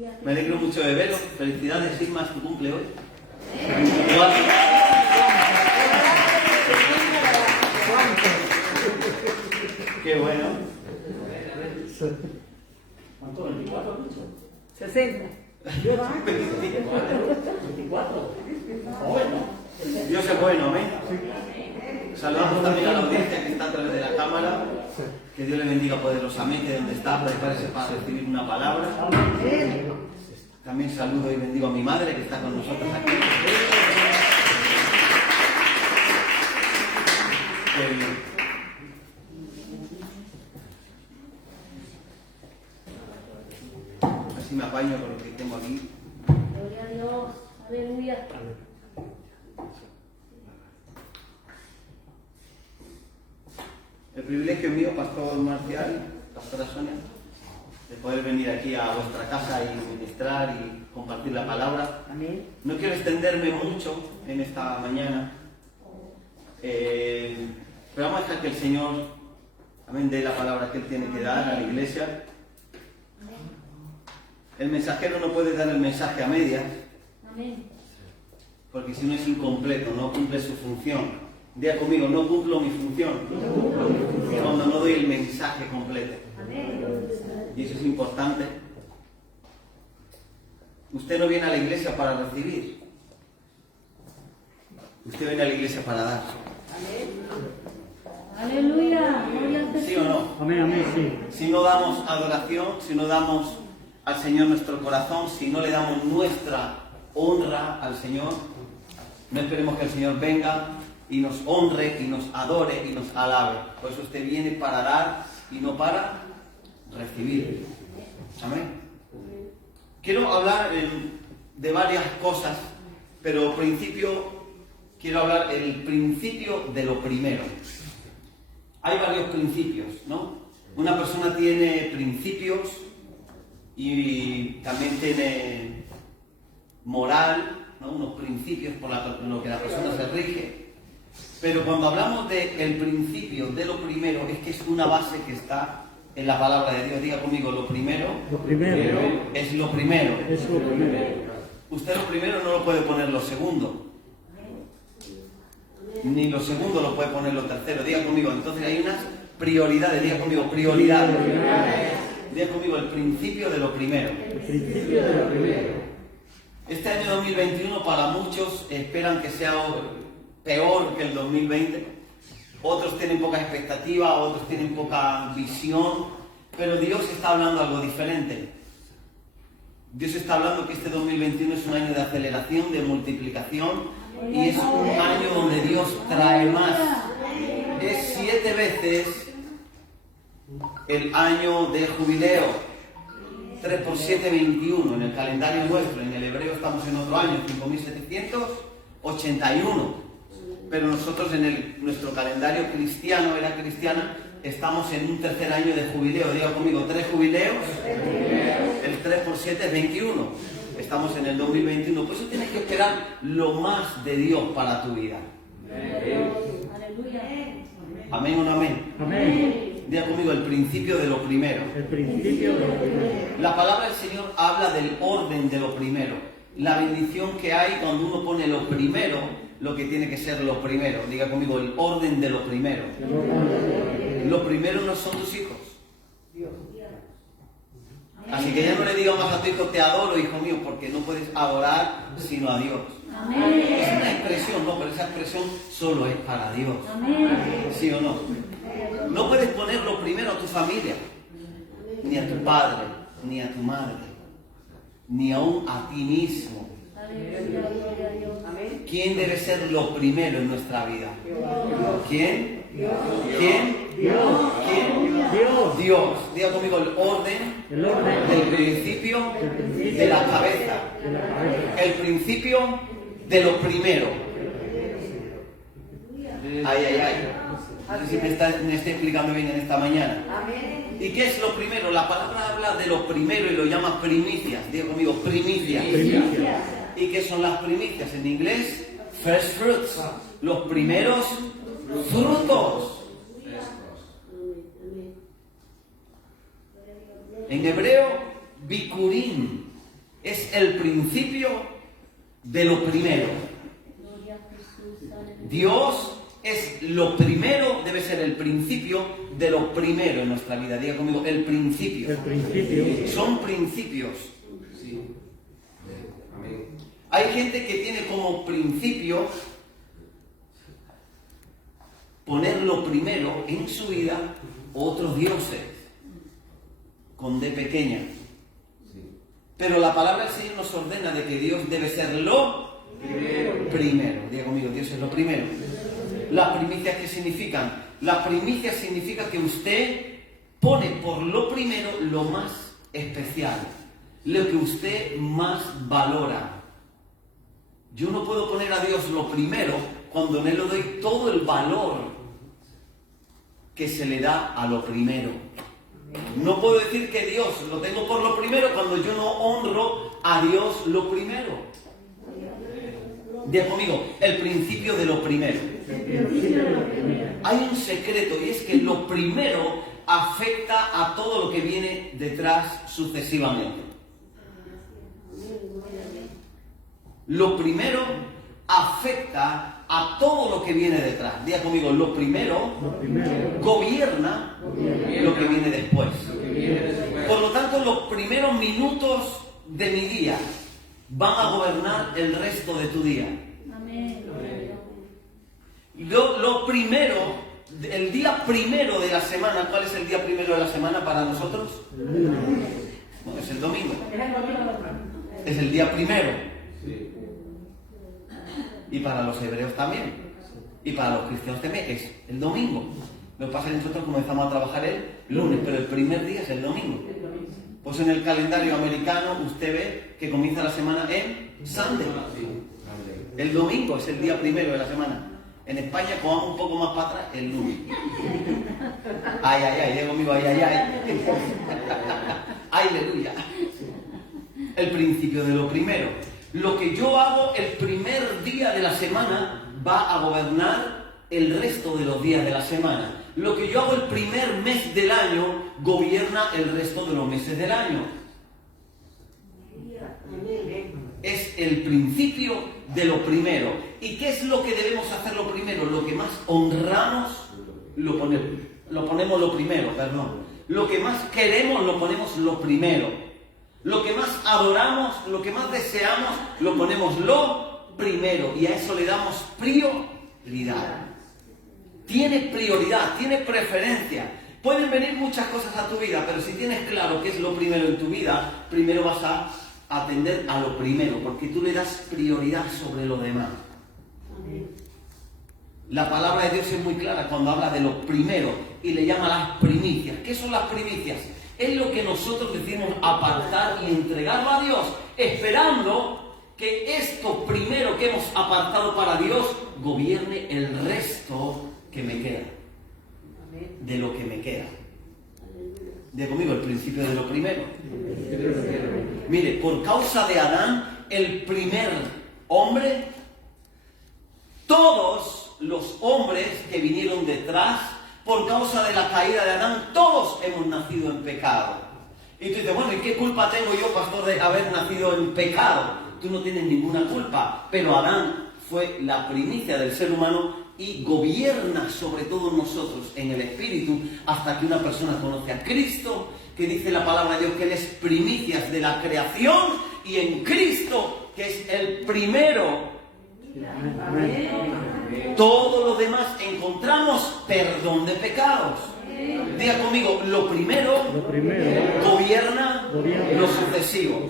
Me alegro mucho de veros. Felicidades, Isma, tu cumple hoy. Qué bueno. ¿Cuánto? ¿24? 60. 24. Joven, ¿no? Dios es bueno, amén. Saludamos también a la audiencia que está a través de la cámara. Que Dios le bendiga poderosamente donde está, prepárese para recibir una palabra. También saludo y bendigo a mi madre que está con nosotros aquí. Qué bien. Así me apaño con lo que tengo aquí. Gloria a Dios. Aleluya. El privilegio mío, Pastor Marcial, Pastora Sonia, de poder venir aquí a vuestra casa y ministrar y compartir la palabra. Amén. No quiero extenderme mucho en esta mañana, pero vamos a dejar que el Señor, amén, dé la palabra que Él tiene que dar a la iglesia. El mensajero no puede dar el mensaje a medias, Amén. porque si no es incompleto, no cumple su función. Diga conmigo, no cumplo mi función cuando no doy el mensaje completo. Amén. Y eso es importante. Usted no viene a la iglesia para recibir. Usted viene a la iglesia para dar. Aleluya. Gloria al ¿Sí o no? Amén, amén, sí. Si no damos adoración, si no damos al Señor nuestro corazón, si no le damos nuestra honra al Señor, no esperemos que el Señor venga y nos honre, y nos adore, y nos alabe. Por eso usted viene para dar y no para recibir. Amén. Quiero hablar de varias cosas, pero quiero hablar el principio de lo primero. Hay varios principios, ¿no? Una persona tiene principios y también tiene moral, ¿no? Unos principios por lo que la persona se rige. Pero cuando hablamos del principio, de lo primero, es que es una base que está en la palabra de Dios. Diga conmigo, lo primero es lo primero. Es lo primero. Usted lo primero no lo puede poner lo segundo. Ni lo segundo lo puede poner lo tercero. Diga conmigo, entonces hay unas prioridades. Diga conmigo, prioridades. Diga conmigo, el principio de lo primero. El principio de lo primero. Este año 2021 para muchos esperan que sea peor que el 2020. Otros tienen poca expectativa, otros tienen poca visión, pero Dios está hablando algo diferente. Dios está hablando que este 2021 es un año de aceleración, de multiplicación, y es un año donde Dios trae más. Es 7 veces el año de jubileo. 3 por 7, 21 en el calendario nuestro. En el hebreo estamos en otro año, 5781. Pero nosotros en nuestro calendario cristiano, era cristiana, estamos en un tercer año de jubileo. Diga conmigo, 3 jubileos. El 3 por 7 es 21. Estamos en el 2021. Por eso tienes que esperar lo más de Dios para tu vida. Aleluya. ¿Amén o no amén? Amén. Diga conmigo, el principio de lo primero. El principio de lo primero. La palabra del Señor habla del orden de lo primero. La bendición que hay cuando uno pone lo primero, lo que tiene que ser lo primero. Diga conmigo, el orden de lo primero. Lo primero no son tus hijos. Así que ya no le digas más a tu hijo, te adoro, hijo mío, porque no puedes adorar sino a Dios. Amén. Es una expresión, no, pero esa expresión solo es para Dios. Amén. ¿Sí o no? No puedes poner lo primero a tu familia, ni a tu padre, ni a tu madre, ni aún a ti mismo. Aleluya. Gloria a Dios. Amén. ¿Quién debe ser lo primero en nuestra vida? ¿Quién? ¿Quién? Dios. ¿Quién? Dios. Dios. Diga conmigo el orden El orden del principio de la cabeza. de la cabeza. El principio de lo primero. Ay, ay, ay. No sé si me está explicando bien en esta mañana. ¿Y qué es lo primero? La palabra habla de lo primero y lo llama primicias. Diga conmigo, primicias. Primicias. ¿Y qué son las primicias? En inglés, first fruits. Los primeros frutos. En hebreo, bikurim. Es el principio de lo primero. Gloria a Jesús. Aleluya. Dios es lo primero, debe ser el principio de lo primero en nuestra vida. Diga conmigo, el principio. El principio. Son principios. Sí. Amén. Hay gente que tiene como principio poner lo primero en su vida otros dioses, con D pequeña. Sí. Pero la palabra del Señor nos ordena de que Dios debe ser lo primero. Diga conmigo, Dios es lo primero. Las primicias, ¿qué significan? Las primicias significa que usted pone por lo primero lo más especial, lo que usted más valora. Yo no puedo poner a Dios lo primero cuando en Él le doy todo el valor que se le da a lo primero. No puedo decir que Dios lo tengo por lo primero cuando yo no honro a Dios lo primero. Diga conmigo, el principio de lo primero. Hay un secreto y es que lo primero afecta a todo lo que viene detrás sucesivamente. Lo primero afecta a todo lo que viene detrás. Diga conmigo, lo primero gobierna lo que viene después. Por lo tanto, los primeros minutos de mi día van a gobernar el resto de tu día. Amén. Lo primero, el día primero de la semana, ¿cuál es el día primero de la semana para nosotros? No, es el domingo. Es el día primero. Sí. Y para los hebreos también. Y para los cristianos también es el domingo. Lo que pasa es que nosotros comenzamos a trabajar el lunes, pero el primer día es el domingo. Pues en el calendario americano usted ve que comienza la semana en Sunday. Sí. Amén. El domingo es el día primero de la semana. En España, como vamos un poco más para atrás, el lunes. Ay, ay, ay, diga conmigo, ay, ay, ay. Ay, aleluya. El principio de lo primero. Lo que yo hago el primer día de la semana va a gobernar el resto de los días de la semana. Lo que yo hago el primer mes del año gobierna el resto de los meses del año. Es el principio de lo primero. ¿Y qué es lo que debemos hacer lo primero? Lo que más honramos lo ponemos lo primero, perdón. Lo que más queremos lo ponemos lo primero. Lo que más adoramos, lo que más deseamos, lo ponemos lo primero. Y a eso le damos prioridad. Tiene prioridad, tiene preferencia. Pueden venir muchas cosas a tu vida, pero si tienes claro qué es lo primero en tu vida, primero vas a atender a lo primero, porque tú le das prioridad sobre lo demás. La palabra de Dios es muy clara cuando habla de lo primero y le llama las primicias. ¿Qué son las primicias? Es lo que nosotros decidimos apartar y entregarlo a Dios, esperando que esto primero que hemos apartado para Dios gobierne el resto que me queda. De lo que me queda. Diga conmigo, el principio de lo primero. Mire, por causa de Adán, el primer hombre, todos los hombres que vinieron detrás, por causa de la caída de Adán, todos hemos nacido en pecado. Y tú dices, bueno, ¿y qué culpa tengo yo, pastor, de haber nacido en pecado? Tú no tienes ninguna culpa, pero Adán fue la primicia del ser humano y gobierna sobre todos nosotros en el espíritu hasta que una persona conoce a Cristo, que dice la palabra de Dios que Él es primicias de la creación, y en Cristo, que es el primero. Todo lo demás encontramos perdón de pecados. Diga conmigo, lo primero gobierna lo sucesivo.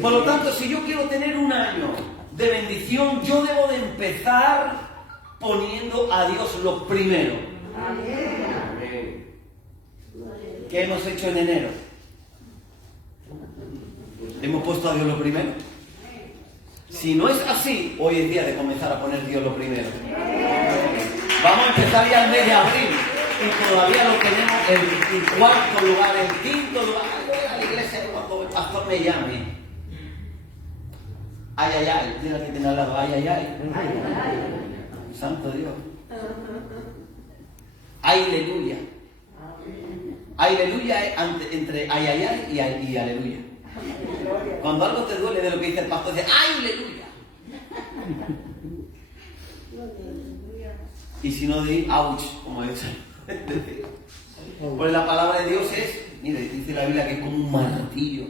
Por lo tanto, si yo quiero tener un año de bendición, yo debo de empezar poniendo a Dios lo primero. Amén. ¿Qué hemos hecho en enero? ¿Hemos puesto a Dios lo primero? Si no es así, hoy es día de comenzar a poner Dios lo primero. Vamos a empezar ya el mes de abril y todavía lo tenemos en el cuarto lugar, en quinto lugar. Voy a la iglesia cuando el pastor me llame. Ay, ay, ay. Mira que tiene al lado. Ay, ay, ay. Santo Dios. Ay, aleluya. Aleluya es entre ay, ay, ay y aleluya. Cuando algo te duele de lo que dice el pastor, dice ¡ay, aleluya! Y si no, di ¡ouch! Como dice. Pues la palabra de Dios es, mire, dice la Biblia que es como un martillo.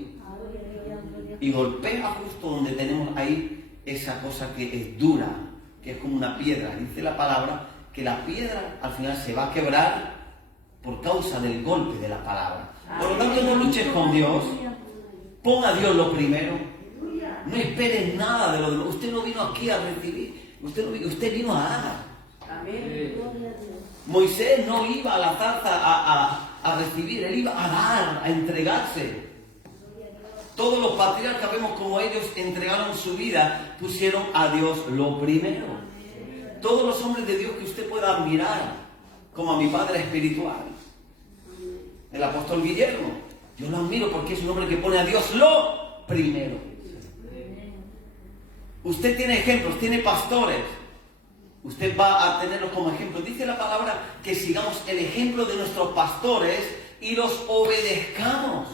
Y golpea justo donde tenemos ahí esa cosa que es dura, que es como una piedra. Dice la palabra que la piedra al final se va a quebrar por causa del golpe de la palabra. Por lo tanto, no luches con Dios. Pon a Dios lo primero. No esperes nada de lo demás. Usted no vino aquí a recibir. Usted vino a dar. Moisés no iba a la zarza a recibir. Él iba a dar, a entregarse. Todos los patriarcas vemos como ellos entregaron su vida, pusieron a Dios lo primero. Todos los hombres de Dios que usted pueda admirar, como a mi padre espiritual, el apóstol Guillermo, yo lo admiro porque es un hombre que pone a Dios lo primero. Usted tiene ejemplos, tiene pastores, usted va a tenerlos como ejemplos. Dice la palabra que sigamos el ejemplo de nuestros pastores y los obedezcamos.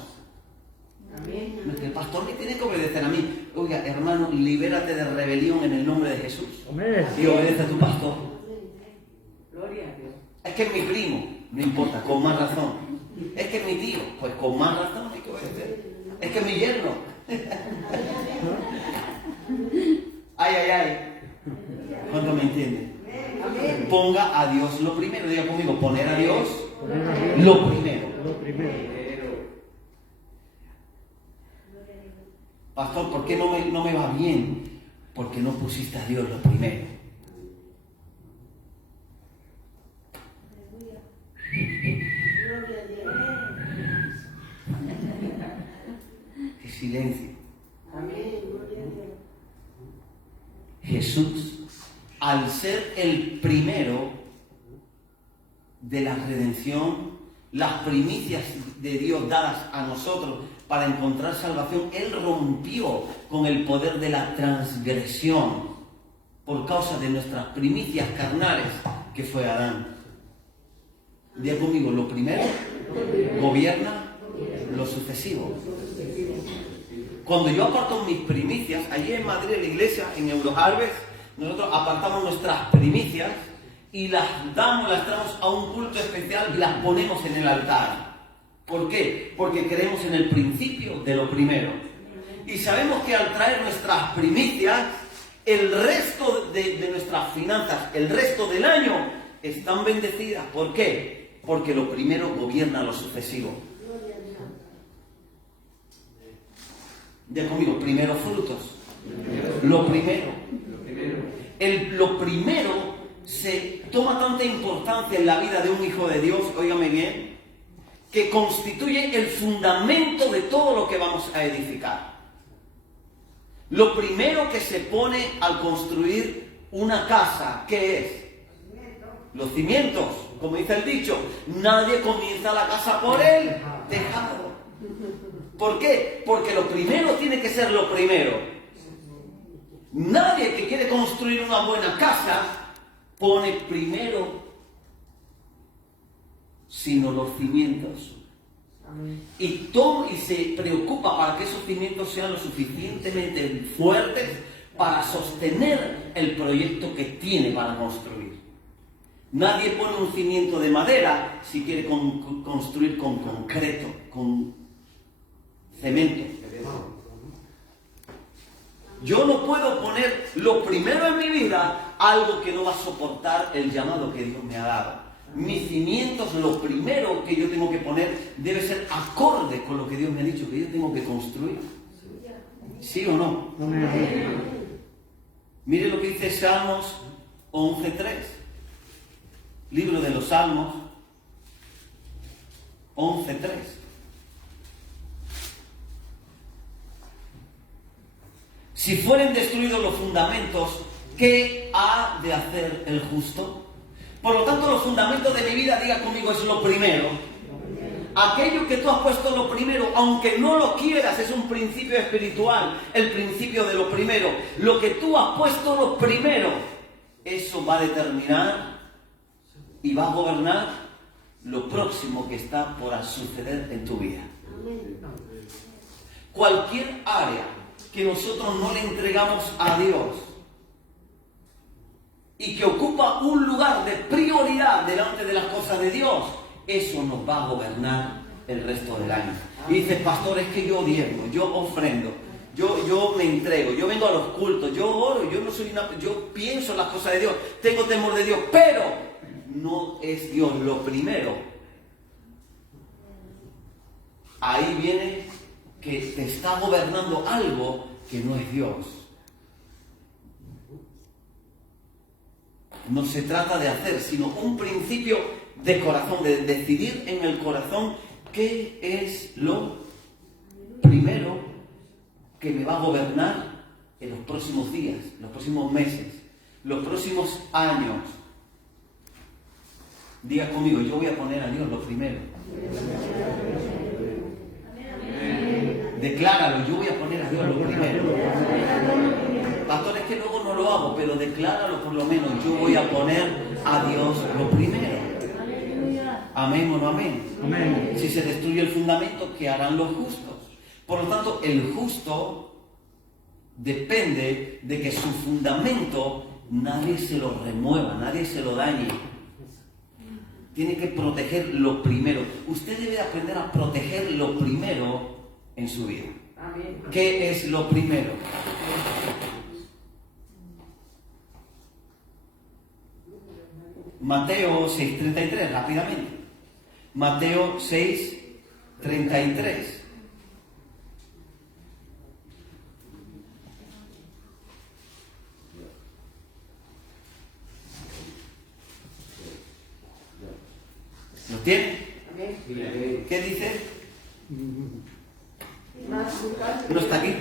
El pastor me tiene que obedecer a mí. Oiga, hermano, libérate de rebelión en el nombre de Jesús. Y obedece a tu pastor. Gloria a Dios. Es que es mi primo, no importa, con más razón. Es que es mi tío, pues con más razón hay que obedecer. Es que es mi yerno. Ay, ay, ay. ¿Cuánto me entiende? Ponga a Dios lo primero. Diga conmigo, poner a Dios lo primero. Pastor, ¿por qué no me va bien? Porque no pusiste a Dios lo primero. Qué silencio. Jesús, al ser el primero de la redención, las primicias de Dios dadas a nosotros para encontrar salvación, Él rompió con el poder de la transgresión por causa de nuestras primicias carnales, que fue Adán. Diga conmigo, lo primero gobierna lo sucesivo. Cuando yo aparto mis primicias, allí en Madrid, en la iglesia, en Euroharvest, nosotros apartamos nuestras primicias y las traemos a un culto especial y las ponemos en el altar. ¿Por qué? Porque creemos en el principio de lo primero. Y sabemos que al traer nuestras primicias, el resto de nuestras finanzas, el resto del año, están bendecidas. ¿Por qué? Porque lo primero gobierna lo sucesivo. Ya conmigo, primero frutos. Lo primero. Lo primero se toma tanta importancia en la vida de un hijo de Dios, óigame bien, que constituye el fundamento de todo lo que vamos a edificar. Lo primero que se pone al construir una casa, ¿qué es? Los cimientos, como dice el dicho. Nadie comienza la casa por el tejado. ¿Por qué? Porque lo primero tiene que ser lo primero. Nadie que quiere construir una buena casa pone primero sino los cimientos. Y se preocupa para que esos cimientos sean lo suficientemente fuertes para sostener el proyecto que tiene para construir. Nadie pone un cimiento de madera si quiere construir con concreto, con cemento. Yo no puedo poner lo primero en mi vida algo que no va a soportar el llamado que Dios me ha dado. Mis cimientos, lo primero que yo tengo que poner debe ser acorde con lo que Dios me ha dicho que yo tengo que construir. ¿Sí o no? Mire lo que dice Salmos 11:3. Libro de los Salmos 11:3. Si fueren destruidos los fundamentos, ¿qué ha de hacer el justo? Por lo tanto, los fundamentos de mi vida, diga conmigo, es lo primero. Aquello que tú has puesto lo primero, aunque no lo quieras, es un principio espiritual, el principio de lo primero. Lo que tú has puesto lo primero, eso va a determinar y va a gobernar lo próximo que está por suceder en tu vida. cualquier área que nosotros no le entregamos a Dios y que ocupa un lugar de prioridad delante de las cosas de Dios, eso nos va a gobernar el resto del año. Y dices, pastor, es que yo diezmo, yo ofrendo, yo me entrego, yo vengo a los cultos, yo oro, yo pienso en las cosas de Dios, tengo temor de Dios, pero no es Dios lo primero. Ahí viene que te está gobernando algo que no es Dios. No se trata de hacer, sino un principio de corazón, de decidir en el corazón qué es lo primero que me va a gobernar en los próximos días, los próximos meses, los próximos años. Diga conmigo, yo voy a poner a Dios lo primero. Decláralo, yo voy a poner a Dios lo primero. Pastor, es que luego no lo hago, pero decláralo por lo menos, yo voy a poner a Dios lo primero. Amén o no amén. Amén. Si se destruye el fundamento, ¿qué harán los justos? Por lo tanto, el justo depende de que su fundamento nadie se lo remueva, nadie se lo dañe. Tiene que proteger lo primero. Usted debe aprender a proteger lo primero en su vida. Amén. ¿Qué es lo primero? Mateo 6:33, rápidamente. Mateo 6:33. ¿Lo tiene? Amén. ¿Qué dice? Más buscar. ¿No está aquí?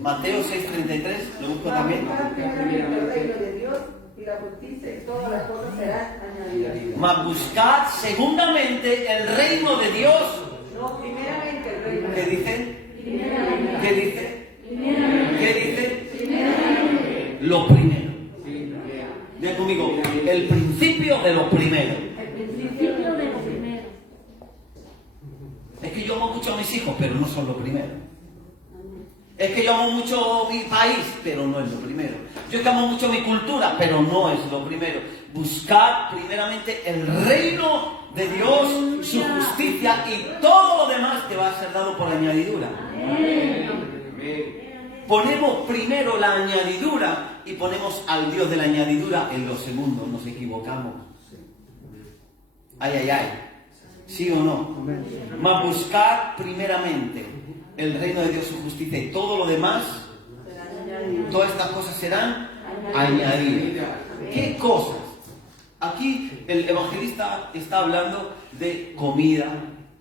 Mateo 6:33, lo busco también. Primeramente el reino de Dios y la justicia, y todas las cosas serán añadidas. Mas buscad segundamente el reino de Dios. No, primeramente el reino de ¿Qué Dios. dice? ¿Qué dice? ¿Qué dice? Lo primero. Diga conmigo, el principio de lo primero. El principio de lo primero. Es que yo amo mucho a mis hijos, pero no son lo primero. Es que yo amo mucho mi país, pero no es lo primero. Yo es que amo mucho mi cultura, pero no es lo primero. Buscar primeramente el reino de Dios, su justicia, y todo lo demás te va a ser dado por añadidura. Ponemos primero la añadidura y ponemos al Dios de la añadidura en lo segundo. Nos equivocamos. Ay, ay, ay. ¿Sí o no? Mas buscar primeramente el reino de Dios, su justicia, y todo lo demás, todas estas cosas serán añadidas. ¿Qué cosas? Aquí el evangelista está hablando de comida,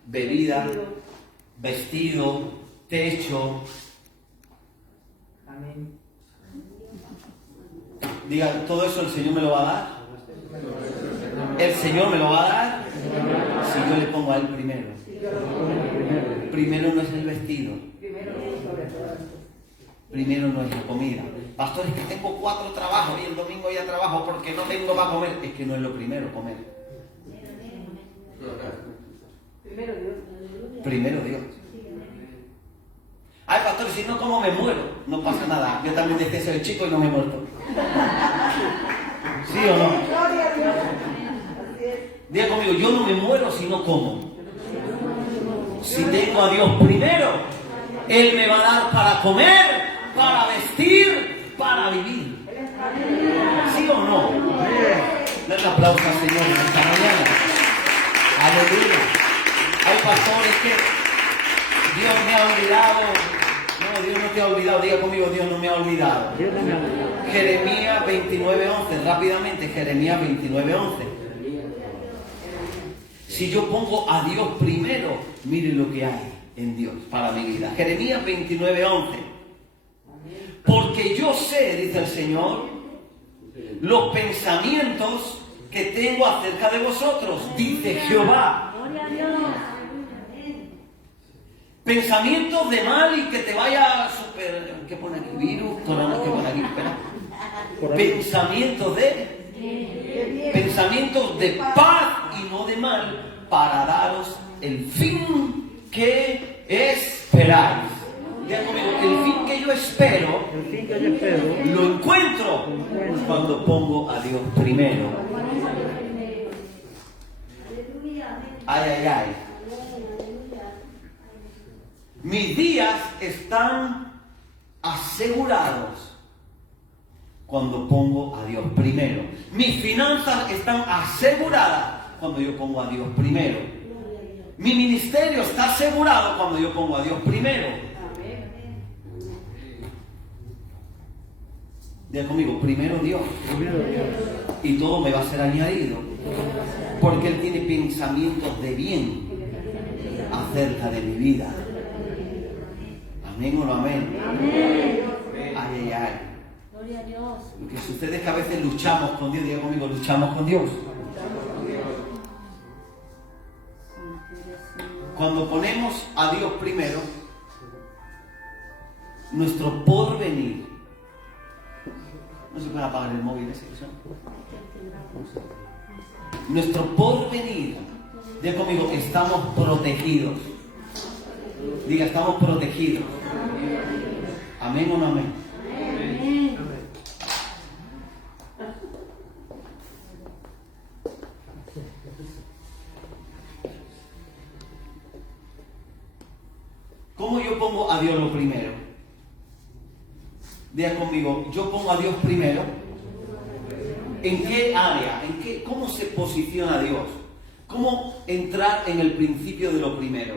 bebida, vestido, techo. Amén. Diga, todo eso el Señor me lo va a dar. El Señor me lo va a dar si yo le pongo a Él primero. Primero no es el vestido. Primero no es la comida. Pastor, es que tengo 4 trabajos y el domingo ya trabajo porque no tengo para comer. Es que no es lo primero comer. Primero Dios. Primero Dios. Ay, pastor, si no como me muero. No pasa nada. Yo también dejé ser chico y no me he muerto. ¿Sí o no? Gloria a Dios. Así es. Diga conmigo, yo no me muero si no como. Si tengo a Dios primero, Él me va a dar para comer, para vestir, para vivir. ¿Sí o no? Dale un aplauso al Señor en esta mañana. Aleluya. Hay pastores que Dios me ha olvidado. No, Dios no te ha olvidado. Diga conmigo, Dios no me ha olvidado. Jeremías 29:11. Rápidamente, Jeremías 29:11. Si yo pongo a Dios primero, mire lo que hay en Dios para mi vida. Jeremías 29:11. Porque yo sé, dice el Señor, los pensamientos que tengo acerca de vosotros, dice Jehová. Gloria a Dios. Pensamientos de mal y que te vaya super... ¿Qué pone aquí? Virus, corona, ¿qué pone aquí? Espera. Pensamientos de paz y no de mal, para daros el fin que esperáis. yo espero El fin que yo espero lo encuentro cuando pongo a Dios primero. Ay, ay, ay. Mis días están asegurados cuando pongo a Dios primero. Mis finanzas están aseguradas cuando yo pongo a Dios primero. Mi ministerio está asegurado cuando yo pongo a Dios primero. Diga conmigo, primero Dios. Y todo me va a ser añadido. Porque Él tiene pensamientos de bien acerca de mi vida. Amén o no amén. Ay, ay, ay. Gloria a Dios. Lo que sucede es que a veces luchamos con Dios. Diga conmigo, luchamos con Dios. Cuando ponemos a Dios primero, nuestro porvenir. No se puede apagar el móvil ese. Nuestro porvenir. Diga conmigo, estamos protegidos. Diga, estamos protegidos. Amén o no amén. Amén. ¿Cómo yo pongo a Dios lo primero? Diga conmigo, yo pongo a Dios primero. ¿En qué área? ¿Cómo se posiciona Dios? ¿Cómo entrar en el principio de lo primero?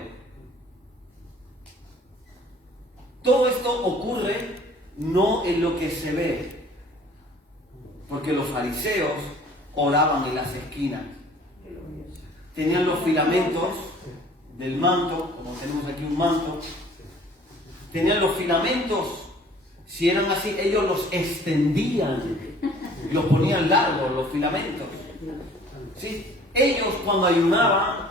Todo esto ocurre no en lo que se ve, porque los fariseos oraban en las esquinas. Tenían los filamentos del manto, como tenemos aquí un manto. Tenían los filamentos, si eran así, ellos los extendían, los ponían largos, los filamentos. ¿Sí? Ellos cuando ayunaban,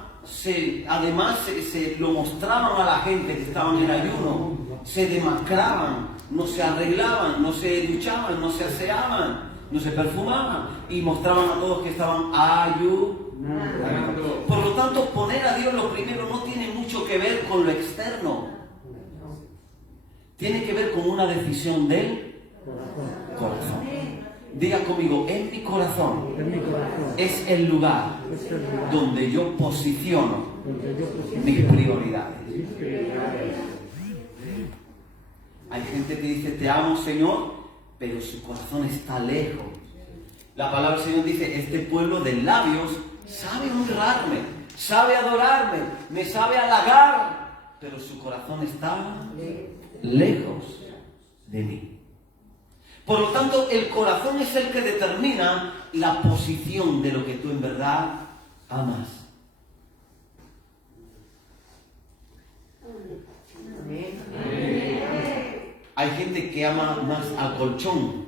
además se lo mostraban a la gente que estaban en ayuno, se demacraban, no se arreglaban, no se duchaban, no se aseaban, no se perfumaban y mostraban a todos que estaban ayunando. Por lo tanto, poner a Dios lo primero no tiene mucho que ver con lo externo. Tiene que ver con una decisión del corazón. Diga conmigo, en mi corazón es el lugar donde yo posiciono mis prioridades. Hay gente que dice, te amo, Señor, pero su corazón está lejos. La palabra del Señor dice, este pueblo de labios sabe honrarme, sabe adorarme, me sabe halagar, pero su corazón está lejos de mí. Por lo tanto, el corazón es el que determina la posición de lo que tú en verdad amas. Hay gente que ama más al colchón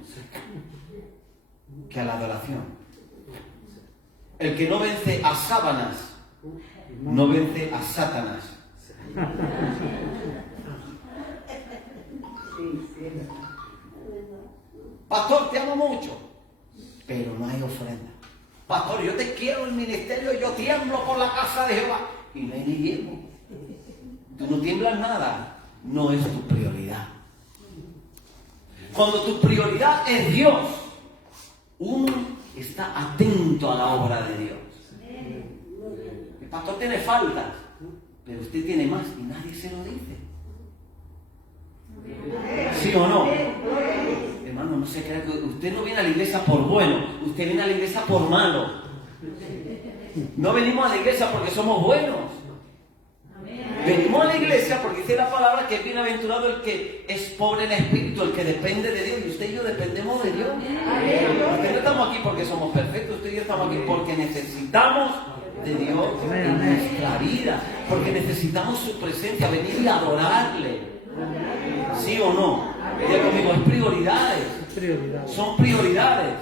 que a la adoración. El que no vence a sábanas, no vence a Satanás. Pastor, te amo mucho, pero no hay ofrenda. Pastor, yo te quiero en el ministerio, yo tiemblo por la casa de Jehová. Y no hay ni diezmo. Tú no tiemblas nada, no es tu prioridad. Cuando tu prioridad es Dios, uno está atento a la obra de Dios. El pastor tiene faltas, pero usted tiene más y nadie se lo dice. ¿Sí o no? Hermano, no se crea que usted no viene a la iglesia por bueno, usted viene a la iglesia por malo. No venimos a la iglesia porque somos buenos. Venimos a la iglesia porque dice la palabra que es bienaventurado el que es pobre en espíritu, el que depende de Dios. Y usted y yo dependemos de Dios. Usted no estamos aquí porque somos perfectos, usted y yo estamos aquí porque necesitamos de Dios en nuestra vida, porque necesitamos su presencia, venir y adorarle. ¿Sí o no? Diga conmigo, es prioridades. Son prioridades.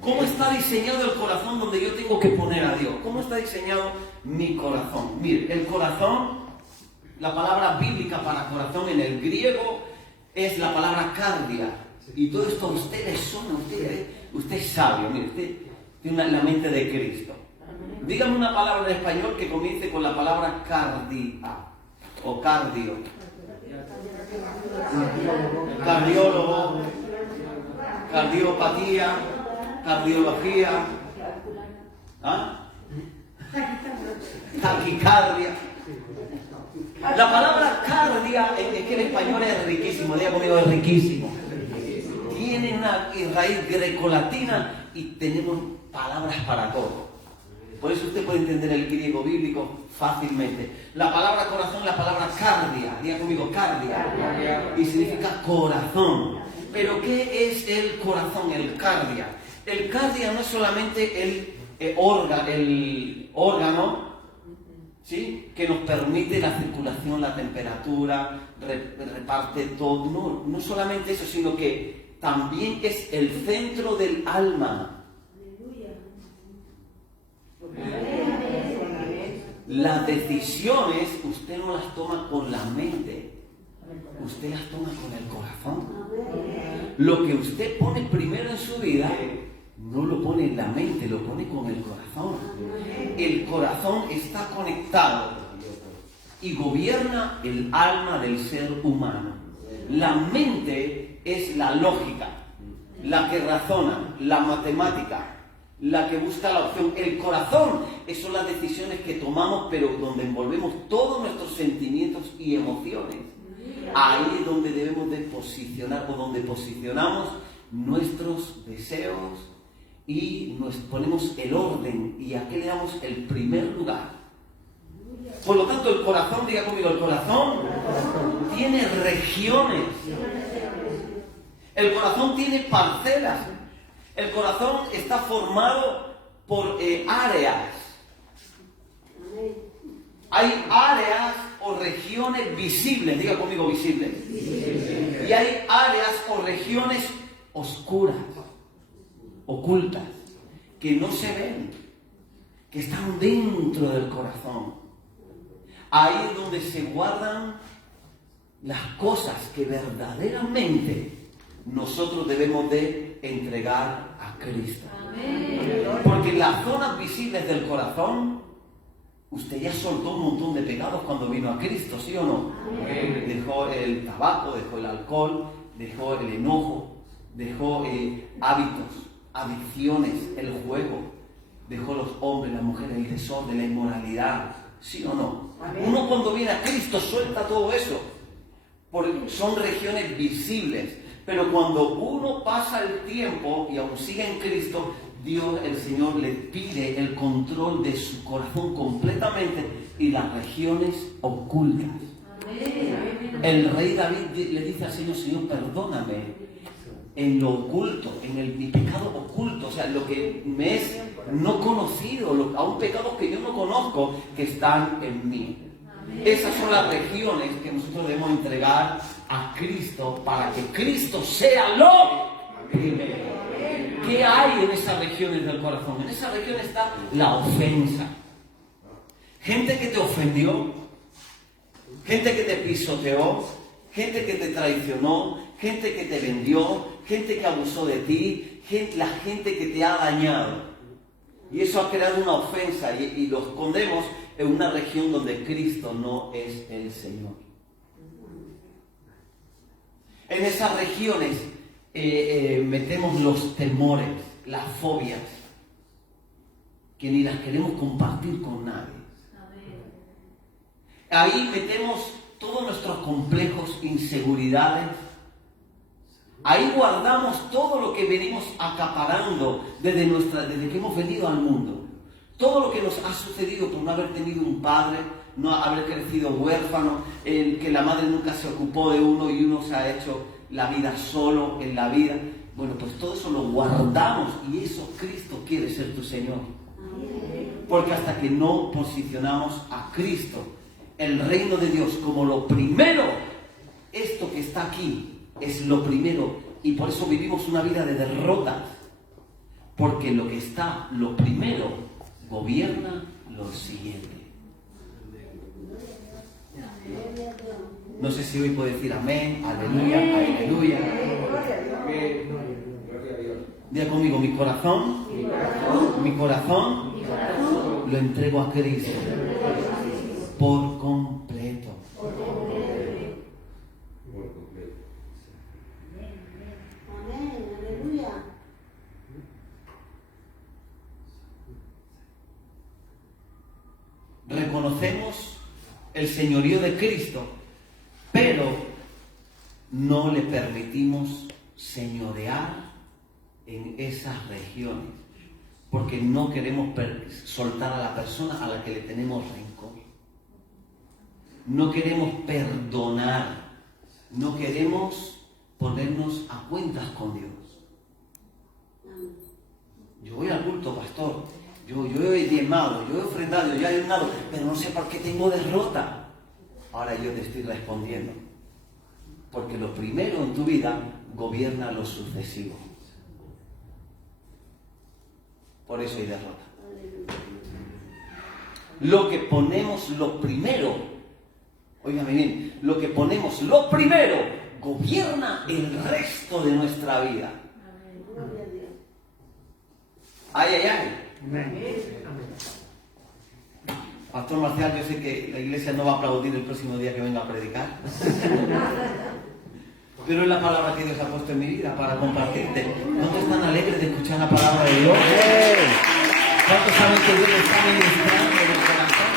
¿Cómo está diseñado el corazón donde yo tengo que poner a Dios? ¿Cómo está diseñado mi corazón? Mire, el corazón, la palabra bíblica para corazón en el griego es la palabra cardia. Y todo esto a usted le suena, usted es sabio, mire, usted tiene la mente de Cristo. Dígame una palabra en español que comience con la palabra cardia o cardio. cardiólogo, cardiopatía, cardiología, ¿ah? Taquicardia. La palabra cardia es que en español es riquísimo, diga conmigo, es riquísimo. Tiene una raíz grecolatina y tenemos palabras para todo. Por eso usted puede entender el griego bíblico fácilmente. La palabra corazón es la palabra cardia, diga conmigo, cardia, y significa corazón. Pero ¿qué es el corazón, el cardia? El cardia no es solamente el órgano, ¿sí?, que nos permite la circulación, la temperatura, reparte todo. No solamente eso, sino que también es el centro del alma. Las decisiones usted no las toma con la mente, usted las toma con el corazón. Lo que usted pone primero en su vida no lo pone en la mente, lo pone con el corazón. El corazón está conectado y gobierna el alma del ser humano. La mente es la lógica, la que razona, la matemática, la que busca la opción. El corazón, esas son las decisiones que tomamos, pero donde envolvemos todos nuestros sentimientos y emociones. Ahí es donde debemos de posicionar, o donde posicionamos nuestros deseos y nos ponemos el orden, y a qué le damos el primer lugar. Por lo tanto, el corazón, diga conmigo, el corazón tiene regiones. El corazón tiene parcelas. El corazón está formado por áreas. Hay áreas o regiones visibles, diga conmigo, visibles. Y hay áreas o regiones oscuras, ocultas, que no se ven, que están dentro del corazón. Ahí es donde se guardan las cosas que verdaderamente nosotros debemos de entregar a Cristo. Porque en las zonas visibles del corazón, usted ya soltó un montón de pecados cuando vino a Cristo, ¿sí o no? Dejó el tabaco, dejó el alcohol, dejó el enojo, dejó hábitos, adicciones, el juego, dejó los hombres, las mujeres, el desorden, la inmoralidad, ¿sí o no? Uno cuando viene a Cristo suelta todo eso, porque son regiones visibles. Pero cuando uno pasa el tiempo y aún sigue en Cristo, Dios, el Señor, le pide el control de su corazón completamente y las regiones ocultas. El rey David le dice al Señor, Señor, perdóname en lo oculto, en mi pecado oculto, o sea, lo que me es no conocido, aún pecados que yo no conozco que están en mí. Esas son las regiones que nosotros debemos entregar a Cristo para que Cristo sea lo primero. ¿Qué hay en esas regiones del corazón? En esa región está la ofensa. Gente que te ofendió, gente que te pisoteó, gente que te traicionó, gente que te vendió, gente que abusó de ti, la gente que te ha dañado. Y eso ha creado una ofensa y lo escondemos en una región donde Cristo no es el Señor. En esas regiones metemos los temores, las fobias, que ni las queremos compartir con nadie. Ahí metemos todos nuestros complejos, inseguridades. Ahí guardamos todo lo que venimos acaparando desde que hemos venido al mundo. Todo lo que nos ha sucedido por no haber tenido un padre, no haber crecido huérfano, que la madre nunca se ocupó de uno y uno se ha hecho la vida solo en la vida. Bueno, pues todo eso lo guardamos y eso Cristo quiere ser tu Señor. Porque hasta que no posicionamos a Cristo, el reino de Dios, como lo primero, esto que está aquí es lo primero, y por eso vivimos una vida de derrotas, porque lo que está, lo primero, gobierna lo siguiente. No sé si hoy puedo decir amén, aleluya, aleluya. Diga conmigo, mi corazón lo entrego a Cristo por completo. reconocemos el señorío de Cristo, pero no le permitimos señorear en esas regiones, porque no queremos soltar a la persona a la que le tenemos rencor. No queremos perdonar, no queremos ponernos a cuentas con Dios. Yo voy al culto, pastor, yo he diezmado, yo he ofrendado, yo he ayunado, pero no sé por qué tengo derrota. Ahora yo te estoy respondiendo, porque lo primero en tu vida gobierna lo sucesivo. Por eso hay derrota. Lo que ponemos lo primero, óigame bien, lo que ponemos lo primero gobierna el resto de nuestra vida. Ay, ay, ay. Pastor Marcial, yo sé que la iglesia no va a aplaudir el próximo día que venga a predicar. Pero es la palabra que Dios ha puesto en mi vida para compartirte. ¿Cuántos están alegres de escuchar la palabra de Dios? ¿Cuántos saben que Dios está ministrando en el corazón?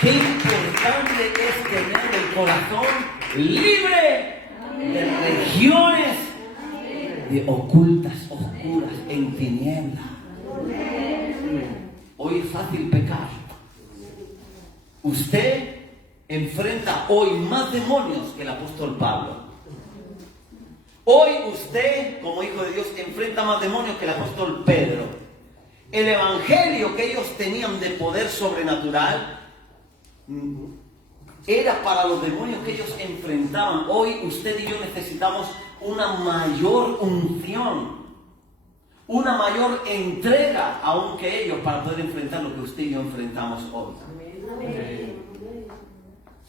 Qué importante es tener el corazón libre de regiones de ocultas, oscuras, en tinieblas. Hoy es fácil pecar. Usted enfrenta hoy más demonios que el apóstol Pablo. Hoy usted, como hijo de Dios, enfrenta más demonios que el apóstol Pedro. El evangelio que ellos tenían de poder sobrenatural era para los demonios que ellos enfrentaban. Hoy usted y yo necesitamos una mayor unción, una mayor entrega aún que ellos para poder enfrentar lo que usted y yo enfrentamos hoy.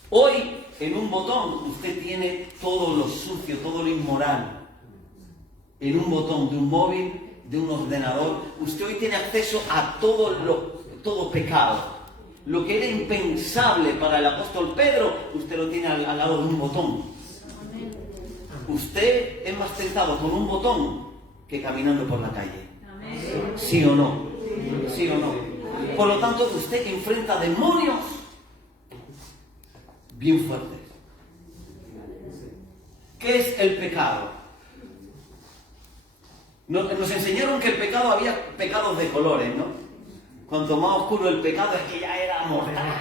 Hoy, en un botón, usted tiene todo lo sucio, todo lo inmoral. En un botón de un móvil, de un ordenador, usted hoy tiene acceso a todo pecado. Lo que era impensable para el apóstol Pedro, usted lo tiene al lado de un botón. Usted es más tentado con un botón que caminando por la calle. ¿Sí o no? ¿Sí o no? Por lo tanto, usted enfrenta demonios bien fuertes. ¿Qué es el pecado? Nos enseñaron que el pecado había pecados de colores, ¿no? Cuanto más oscuro el pecado es que ya era mortal.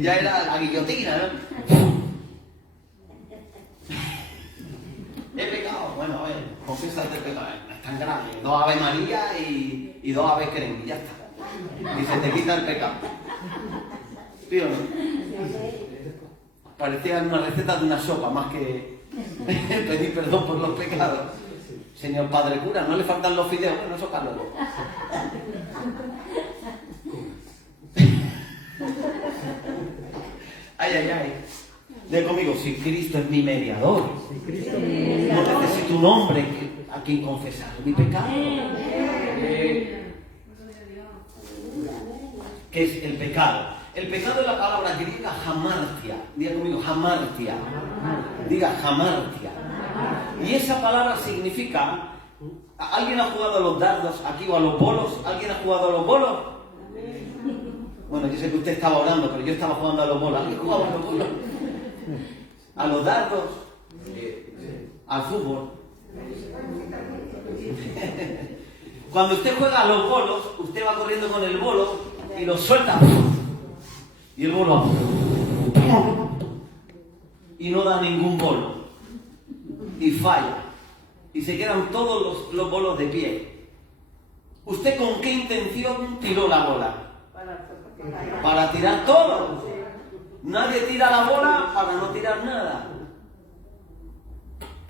Ya era la guillotina, ¿no? He pecado, bueno, a ver, confiésate el pecado, no es tan grave. 2 Ave María y 2 Ave Creen, y ya está. Y se te quita el pecado. ¿Sí o no? Parecía una receta de una sopa, más que pedir perdón por los pecados. Señor Padre Cura, no le faltan los fideos, bueno, eso para luego. Ay, ay, ay. De conmigo, si Cristo es mi mediador, no necesito un hombre a quien confesar mi pecado. ¿Qué es el pecado? El pecado es la palabra griega hamartia. Diga conmigo, hamartia. Diga hamartia. Y esa palabra significa... ¿Alguien ha jugado a los dardos aquí o a los bolos? ¿Alguien ha jugado a los bolos? Bueno, yo sé que usted estaba orando, pero yo estaba jugando a los bolos. ¿Alguien jugaba a los bolos? ¿A los dardos? ¿Al fútbol? Cuando usted juega a los bolos, usted va corriendo con el bolo y lo suelta. Y el bolo... Y no da ningún bolo. Y falla. Y se quedan todos los bolos de pie. ¿Usted con qué intención tiró la bola? Para tirar todo. Nadie tira la bola para no tirar nada.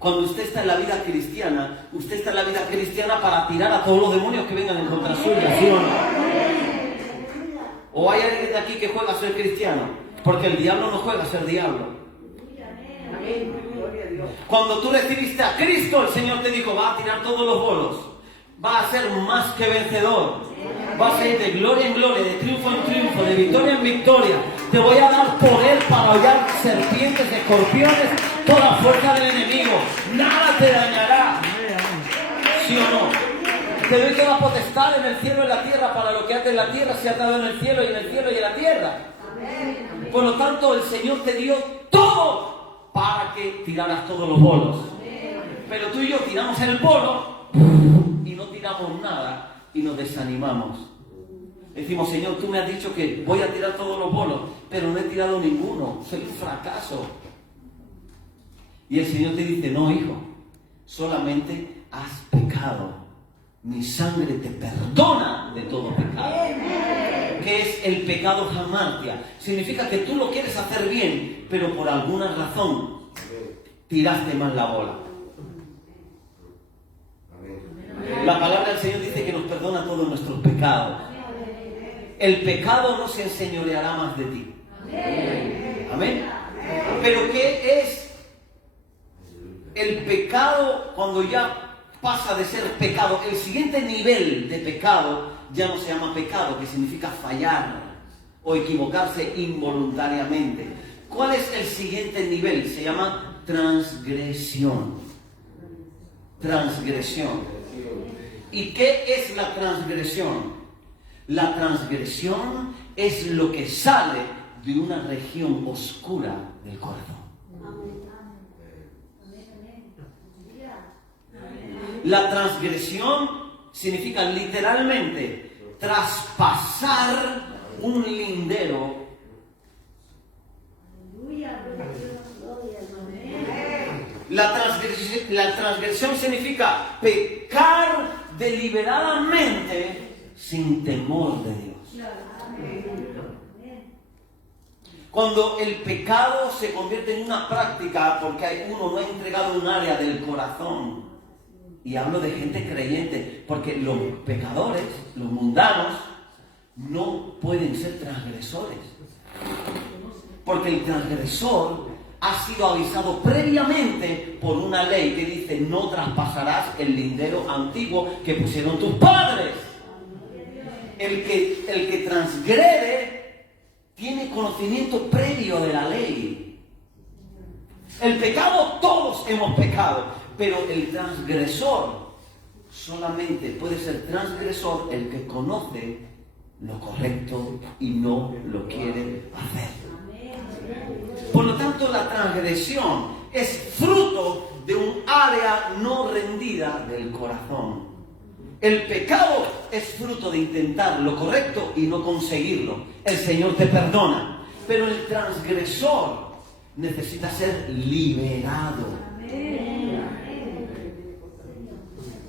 Cuando usted está en la vida cristiana, usted está en la vida cristiana para tirar a todos los demonios que vengan en contra suya, ¿sí o no? ¿O hay alguien de aquí que juega a ser cristiano? Porque el diablo no juega a ser diablo. Cuando tú recibiste a Cristo, el Señor te dijo, va a tirar todos los bolos, va a ser más que vencedor, vas a ir de gloria en gloria, de triunfo en triunfo, de victoria en victoria. Te voy a dar poder para hollar serpientes, escorpiones, toda fuerza del enemigo. Nada te dañará. ¿Sí o no? Te doy toda potestad en el cielo y en la tierra, para lo que hace en la tierra se ha dado en el cielo y en el cielo y en la tierra. Por lo tanto, el Señor te dio todo para que tiraras todos los bolos. Pero tú y yo tiramos en el bolo y no tiramos nada y nos desanimamos. Decimos, Señor, tú me has dicho que voy a tirar todos los bolos, pero no he tirado ninguno, soy un fracaso. Y el Señor te dice, no, hijo, solamente has pecado. Mi sangre te perdona de todo pecado. ¿Qué es el pecado hamartia? Significa que tú lo quieres hacer bien, pero por alguna razón tiraste mal la bola. La palabra del Señor dice que nos perdona todos nuestros pecados. El pecado no se enseñoreará más de ti. Amén. Pero ¿qué es el pecado cuando ya pasa de ser pecado? El siguiente nivel de pecado ya no se llama pecado, que significa fallar o equivocarse involuntariamente. ¿Cuál es el siguiente nivel? Se llama transgresión. Transgresión. ¿Y qué es la transgresión? La transgresión es lo que sale de una región oscura del corazón. La transgresión significa literalmente traspasar un lindero. La transgresión significa pecar deliberadamente sin temor de Dios. Cuando el pecado se convierte en una práctica porque uno no ha entregado un área del corazón, y hablo de gente creyente, porque los pecadores, los mundanos, no pueden ser transgresores, porque el transgresor ha sido avisado previamente por una ley que dice: no traspasarás el lindero antiguo que pusieron tus padres. El que transgrede tiene conocimiento previo de la ley. El pecado, todos hemos pecado, pero el transgresor solamente puede ser transgresor el que conoce lo correcto y no lo quiere hacer. Por lo tanto, la transgresión es fruto de un área no rendida del corazón. El pecado es fruto de intentar lo correcto y no conseguirlo. El Señor te perdona, pero el transgresor necesita ser liberado.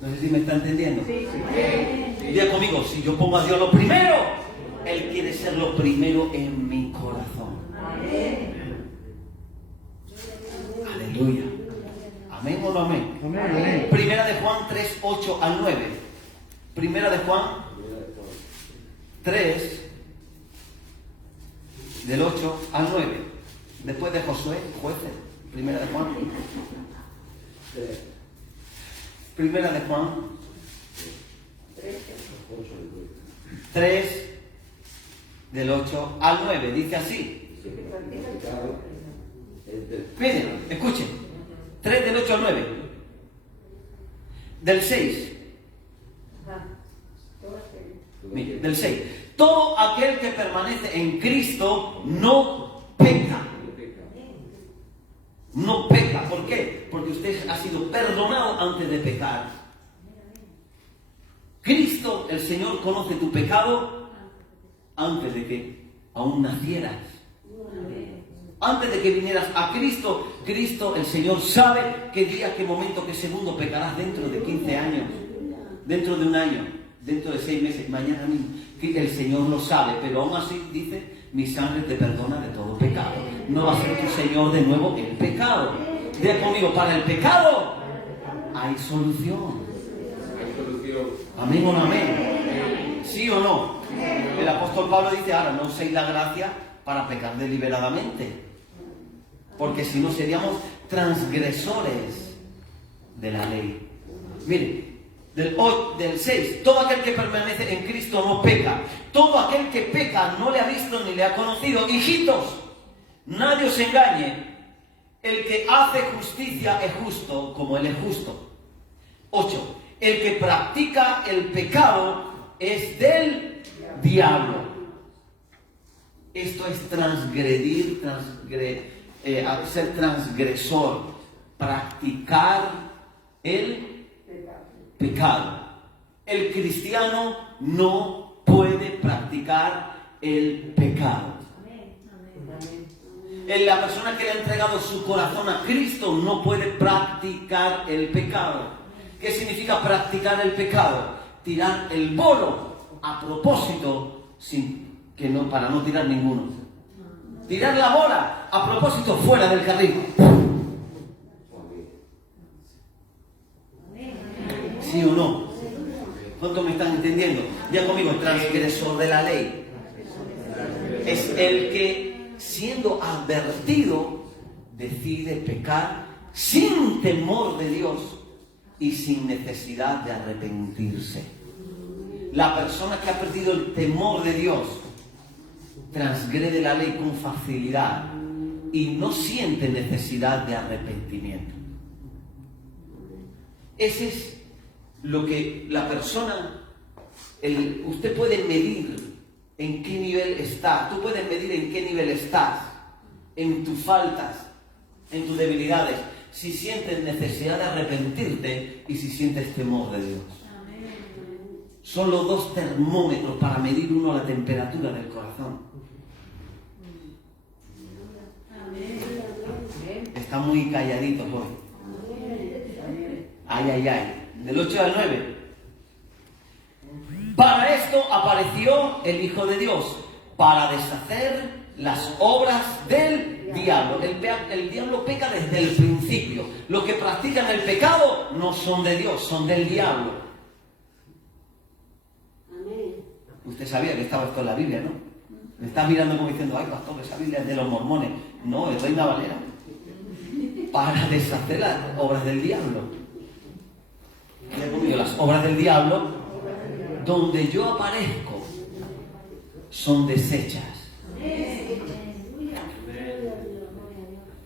No sé si me está entendiendo. Diga conmigo, si yo pongo a Dios lo primero, Él quiere ser lo primero en mi corazón. Aleluya. Amén o no amén. Amén. Primera de Juan 3, 8 al 9. Primera de Juan 3, del 8 al 9. Después de Josué, jueces. Primera de Juan. Primera de Juan 3, del 8 al 9. Dice así. Miren, escuchen. 3 del 8 al 9. Del 6. Miren, del 6. Todo aquel que permanece en Cristo no peca. No peca. ¿Por qué? Porque usted ha sido perdonado antes de pecar. Cristo, el Señor, conoce tu pecado antes de que aún nacieras. Antes de que vinieras a Cristo, Cristo, el Señor, sabe qué día, qué momento, qué segundo pecarás dentro de 15 años, dentro de un año, dentro de 6 meses, mañana mismo. El Señor lo sabe, pero aún así dice: mi sangre te perdona de todo pecado. No va a ser tu Señor de nuevo el pecado. Diga conmigo, para el pecado hay solución. Amén o no amén. ¿Sí o no? El apóstol Pablo dice: ahora no uséis la gracia para pecar deliberadamente, porque si no seríamos transgresores de la ley. Miren, del 6, todo aquel que permanece en Cristo no peca. Todo aquel que peca no le ha visto ni le ha conocido. Hijitos, nadie os engañe. El que hace justicia es justo como Él es justo. 8. El que practica el pecado es del diablo. Esto es transgredir, ser transgresor, practicar el pecado. El cristiano no puede practicar el pecado. La persona que le ha entregado su corazón a Cristo no puede practicar el pecado. ¿Qué significa practicar el pecado? Tirar el bolo a propósito para no tirar ninguno. Tirar la bola a propósito fuera del carril. ¿Sí o no? ¿Cuántos me están entendiendo? Ya conmigo, el transgresor de la ley es el que, siendo advertido, decide pecar sin temor de Dios y sin necesidad de arrepentirse. La persona que ha perdido el temor de Dios transgrede la ley con facilidad y no siente necesidad de arrepentimiento. Ese es lo que la persona, usted puede medir en qué nivel está. Tú puedes medir en qué nivel estás, en tus faltas, en tus debilidades, si sientes necesidad de arrepentirte y si sientes temor de Dios. Son los dos termómetros para medir uno la temperatura del corazón. Está muy calladito hoy. Ay, ay, ay. Del 8 al 9. Para esto apareció el Hijo de Dios, para deshacer las obras del diablo. El diablo peca desde el principio. Los que practican el pecado no son de Dios, son del diablo. Usted sabía que estaba esto en la Biblia, ¿no? Me está mirando como diciendo, ay, pastor, esa Biblia es de los mormones. No, es Reina Valera. Para deshacer las obras del diablo. Las obras del diablo, donde yo aparezco, son deshechas.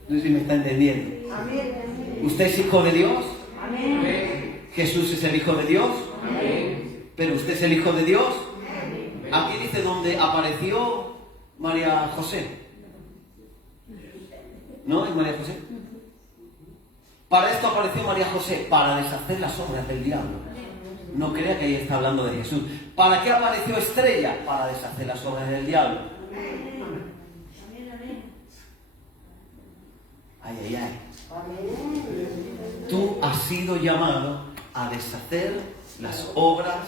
No sé si me está entendiendo. ¿Usted es hijo de Dios? ¿Jesús es el Hijo de Dios? ¿Pero usted es el Hijo de Dios? Aquí dice donde apareció María José. ¿No es María José? Para esto apareció María José, para deshacer las obras del diablo. No crea que ahí está hablando de Jesús. ¿Para qué apareció Estrella? Para deshacer las obras del diablo. Ay, ay, ay. Tú has sido llamado a deshacer las obras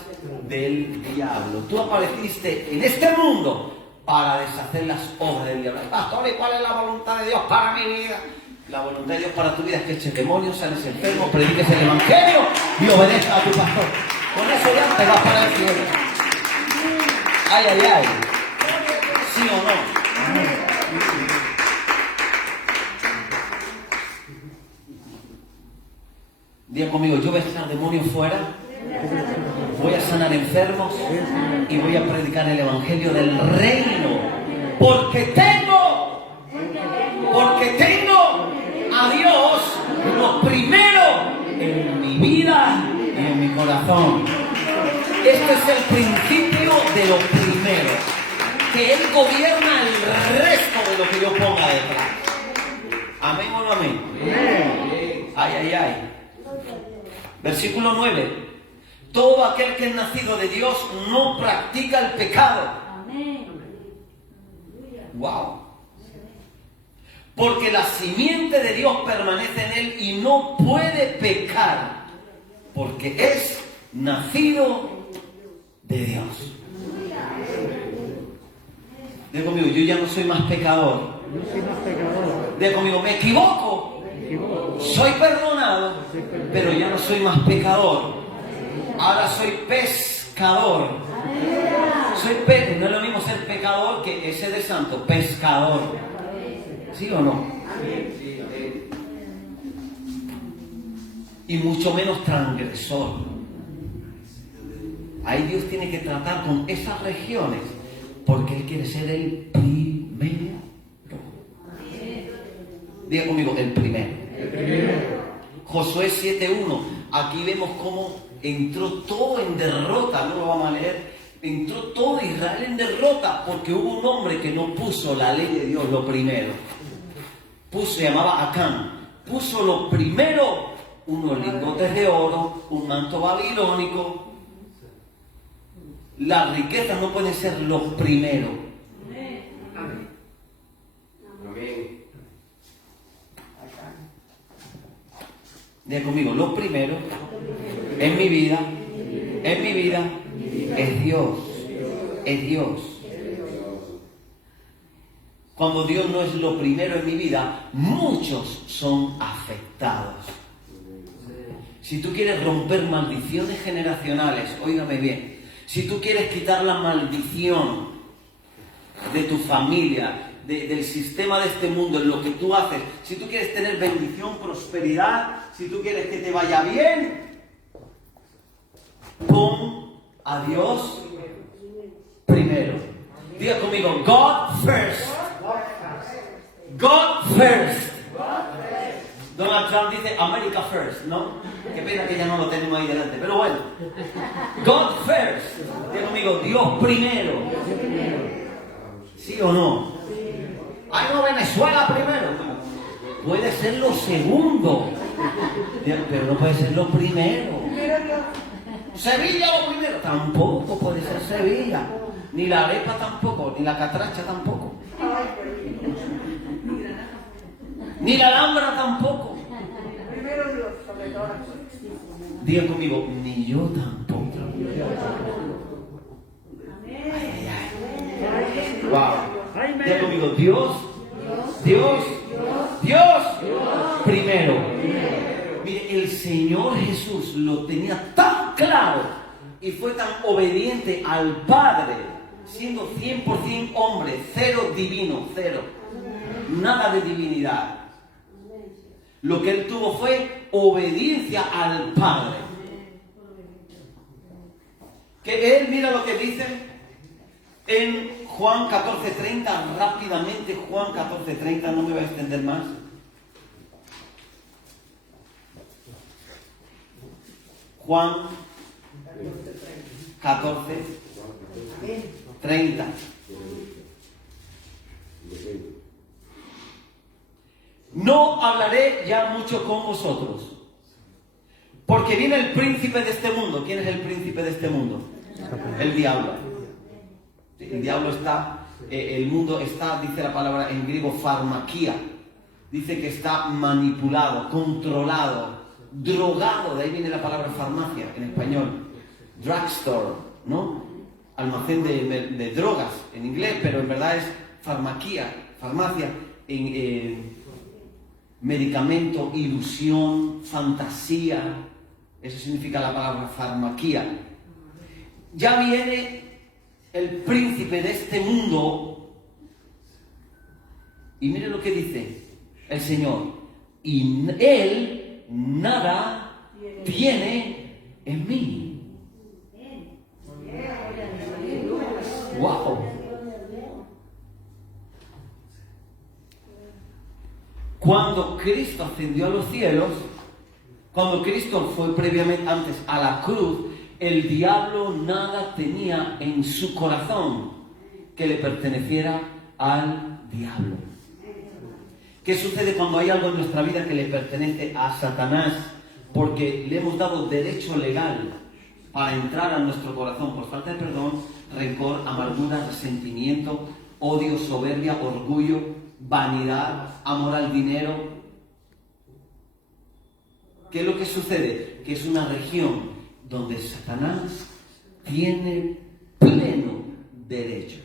del diablo. Tú apareciste en este mundo para deshacer las obras del diablo. Pastor, ¿y cuál es la voluntad de Dios para mi vida? La voluntad de Dios para tu vida es que eches demonios, sales enfermo, prediques el evangelio y obedezcas a tu pastor. Con eso ya te vas para el cielo. Ay, ay, ay. ¿Sí o no? Diga conmigo, yo voy a echar demonios fuera, voy a sanar enfermos y voy a predicar el evangelio del reino. Porque tengo a Dios lo primero en mi vida y en mi corazón. Este es el principio de lo primero, que Él gobierna el resto de lo que yo ponga detrás. ¿Amén o no amén? Ay, ay, ay. Versículo 9. Todo aquel que es nacido de Dios no practica el pecado. Wow. Porque la simiente de Dios permanece en él y no puede pecar, porque es nacido de Dios. Diga conmigo, yo ya no soy más pecador. Diga conmigo, me equivoco. Soy perdonado, pero ya no soy más pecador. Ahora soy pescador. No es lo mismo ser pecador que ese de santo, pescador. ¿Sí o no? Y mucho menos transgresor. Ahí Dios tiene que tratar con esas regiones porque Él quiere ser el primero. Diga conmigo, el primero. Josué 7:1. Aquí vemos cómo entró todo en derrota, no lo vamos a leer, entró todo Israel en derrota porque hubo un hombre que no puso la ley de Dios lo primero. Se llamaba Acán, puso lo primero, unos lingotes de oro, un manto babilónico. Las riquezas no pueden ser los primeros. Amén. Diga conmigo, lo primero en mi vida es Dios. Es Dios. Cuando Dios no es lo primero en mi vida, muchos son afectados. Si tú quieres romper maldiciones generacionales, óigame bien, si tú quieres quitar la maldición de tu familia, del sistema de este mundo, en lo que tú haces, si tú quieres tener bendición, prosperidad, si tú quieres que te vaya bien, pon a Dios primero. Diga conmigo, God first. God first. Donald Trump dice America first, ¿no? Qué pena que ya no lo tenemos ahí delante, pero bueno. God first. Diga conmigo, Dios primero. ¿Sí o no? Ay, no, Venezuela primero. Puede ser lo segundo, pero no puede ser lo primero. Sevilla lo primero. Tampoco puede ser Sevilla. Ni la arepa tampoco, ni la catracha tampoco. Ni la alhambra tampoco. Primero Dios, sobre todo. Diga conmigo, ni yo tampoco. Wow. Diga conmigo, Dios primero. Mire, el Señor Jesús lo tenía tan claro y fue tan obediente al Padre, siendo 100% hombre, cero divino, cero. Nada de divinidad. Lo que él tuvo fue obediencia al Padre. Que él, mira lo que dice en Juan 14:30, rápidamente, Juan 14:30, no me voy a extender más. Juan 14:30. No hablaré ya mucho con vosotros, porque viene el príncipe de este mundo. ¿Quién es el príncipe de este mundo? El diablo. El diablo está, el mundo está, dice la palabra en griego, farmaquía. Dice que está manipulado, controlado, drogado. De ahí viene la palabra farmacia en español. Drugstore, ¿no? Almacén de drogas en inglés, pero en verdad es farmaquía, farmacia, medicamento, ilusión, fantasía. Eso significa la palabra farmaquía. Ya viene el príncipe de este mundo y mire lo que dice el Señor. Y él nada tiene en mí. Wow. Cuando Cristo ascendió a los cielos, cuando Cristo fue previamente antes a la cruz, el diablo nada tenía en su corazón que le perteneciera al diablo. ¿Qué sucede cuando hay algo en nuestra vida que le pertenece a Satanás? Porque le hemos dado derecho legal para entrar a nuestro corazón por falta de perdón, rencor, amargura, resentimiento, odio, soberbia, orgullo, vanidad, amor al dinero. ¿Qué es lo que sucede? Que es una región donde Satanás tiene pleno derecho.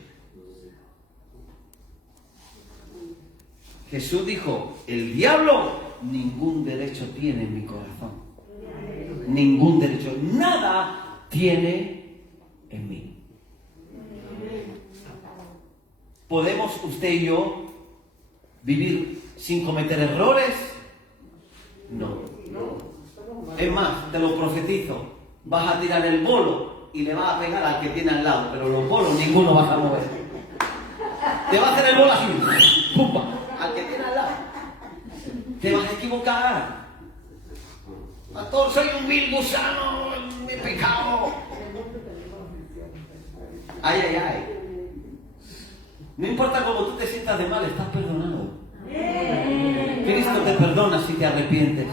Jesús dijo, el diablo ningún derecho tiene en mi corazón. Ningún derecho. Nada tiene en mí. ¿Podemos usted y yo vivir sin cometer errores? No. Es más, te lo profetizo. Vas a tirar el bolo y le vas a pegar al que tiene al lado, pero los bolos ninguno vas a mover. Te va a hacer el bolo así, ¡pumba! Al que tiene al lado. Te vas a equivocar. Pastor, soy un vil gusano, me he pecado. Ay, ay, ay. No importa cómo tú te sientas de mal, estás perdonado. Cristo te perdona si te arrepientes.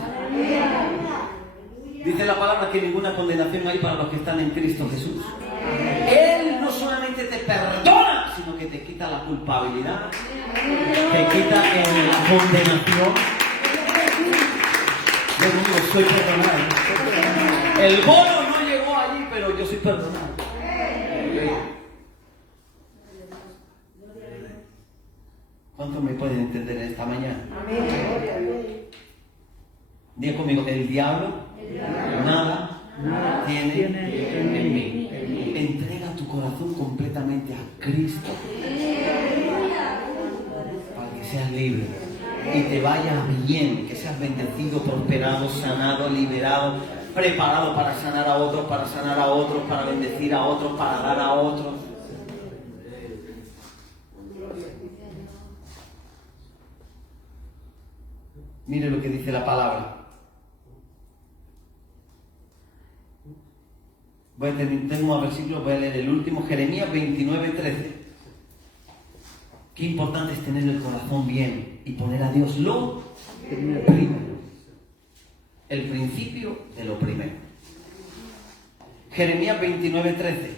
Dice la palabra que ninguna condenación hay para los que están en Cristo Jesús. Él no solamente te perdona, sino que te quita la culpabilidad, te quita la condenación. Yo digo, soy perdonado. El bono no llegó allí, pero yo soy perdonado. ¿Cuántos me pueden entender esta mañana? Diga conmigo, el diablo nada tiene en mí. Entrega tu corazón completamente a Cristo para que seas libre y te vaya bien, que seas bendecido, prosperado, sanado, liberado, preparado para sanar a otros, para bendecir a otros, para dar a otros. Mire lo que dice la palabra. Tengo más versículos, voy a leer el último, Jeremías 29:13. Qué importante es tener el corazón bien y poner a Dios lo primero. El principio de lo primero. Jeremías 29:13.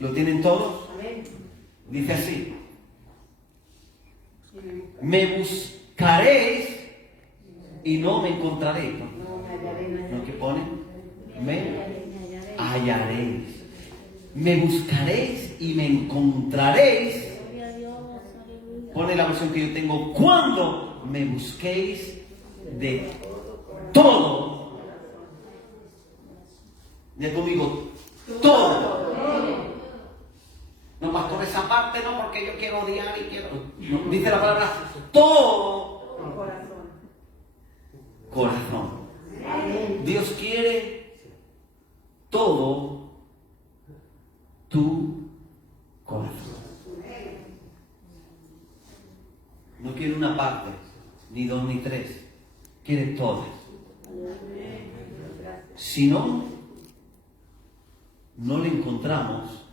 ¿Lo tienen todos? Dice así. Me buscaréis y no me encontraréis. ¿No que pone? Me hallaréis. Me buscaréis y me encontraréis. Pone la versión que yo tengo. Cuando me busquéis de todo. De conmigo. Todo. No, pastor, esa parte no, porque yo quiero odiar y quiero... No, dice la palabra, todo corazón. Dios quiere todo tu corazón. No quiere una parte, ni dos ni tres. Quiere todas. Si no, no le encontramos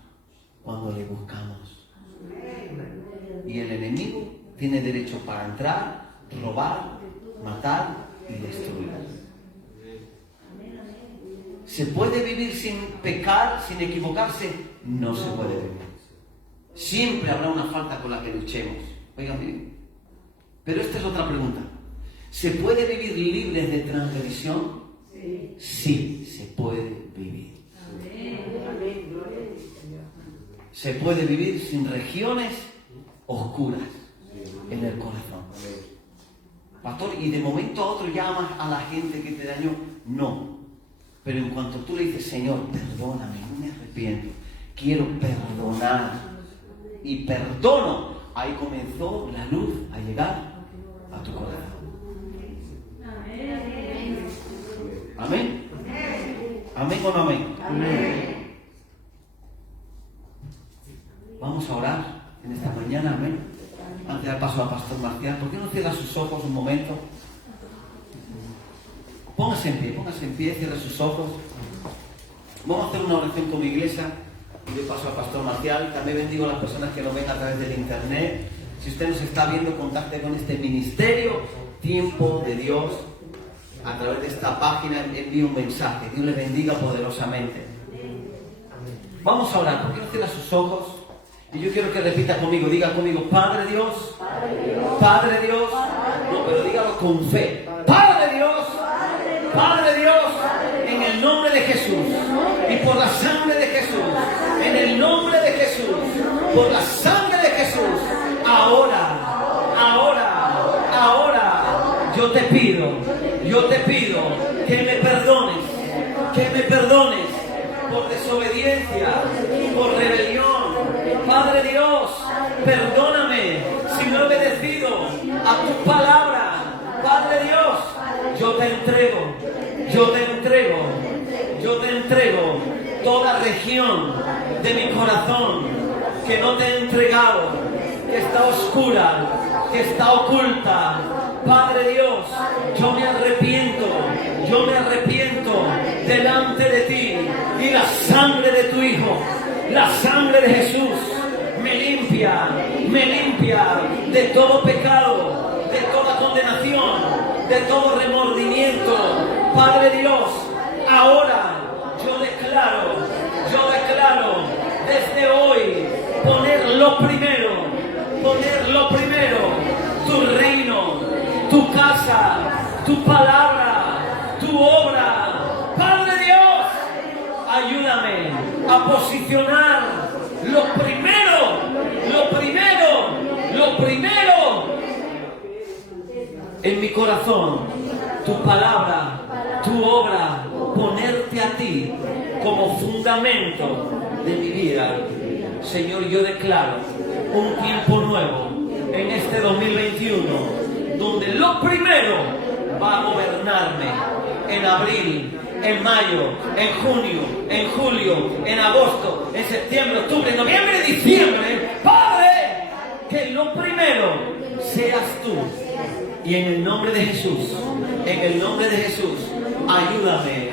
cuando le buscamos. Y el enemigo tiene derecho para entrar, robar, matar y destruir. ¿Se puede vivir sin pecar, sin equivocarse? No se puede vivir. Siempre habrá una falta con la que luchemos. Oigan bien. Pero esta es otra pregunta. ¿Se puede vivir libres de transgresión? Sí, se puede vivir. Se puede vivir sin regiones oscuras en el corazón. Pastor, ¿y de momento a otro llamas a la gente que te dañó? No. Pero en cuanto tú le dices, Señor, perdóname, no me arrepiento, quiero perdonar y perdono, ahí comenzó la luz a llegar a tu corazón. ¿Amén? ¿Amén o no amén? Amén. Vamos a orar en esta mañana, amén. Antes de dar paso al pastor Marcial, ¿por qué no cierra sus ojos un momento? Póngase en pie, cierre sus ojos. Vamos a hacer una oración con mi iglesia y doy paso al pastor Marcial. También bendigo a las personas que nos ven a través del internet. Si usted nos está viendo, contacte con este ministerio, Tiempo de Dios. A través de esta página envíe un mensaje. Dios le bendiga poderosamente. Vamos a orar. ¿Por qué no cierra sus ojos? Y yo quiero que repita conmigo, diga conmigo, Padre Dios, Padre Dios, no, pero dígalo con fe, Padre Dios, en el nombre de Jesús, y por la sangre de Jesús, en el nombre de Jesús, por la sangre de Jesús, ahora, yo te pido que me perdones por desobediencia, por rebelión. Padre Dios, perdóname si no he obedecido a tu palabra. Padre Dios, yo te entrego toda región de mi corazón que no te he entregado, que está oscura, que está oculta. Padre Dios, yo me arrepiento delante de ti, y la sangre de tu Hijo, la sangre de Jesús, me limpia de todo pecado, de toda condenación, de todo remordimiento. Padre Dios, ahora yo declaro desde hoy poner lo primero, tu reino, tu casa, tu palabra, tu obra. Padre Dios, ayúdame a posicionar lo primero en mi corazón, tu palabra, tu obra, ponerte a ti como fundamento de mi vida. Señor, yo declaro un tiempo nuevo en este 2021, donde lo primero va a gobernarme en abril, en mayo, en junio, en julio, en agosto, en septiembre, octubre, noviembre, diciembre. Padre, que lo primero seas tú. Y en el nombre de Jesús, ayúdame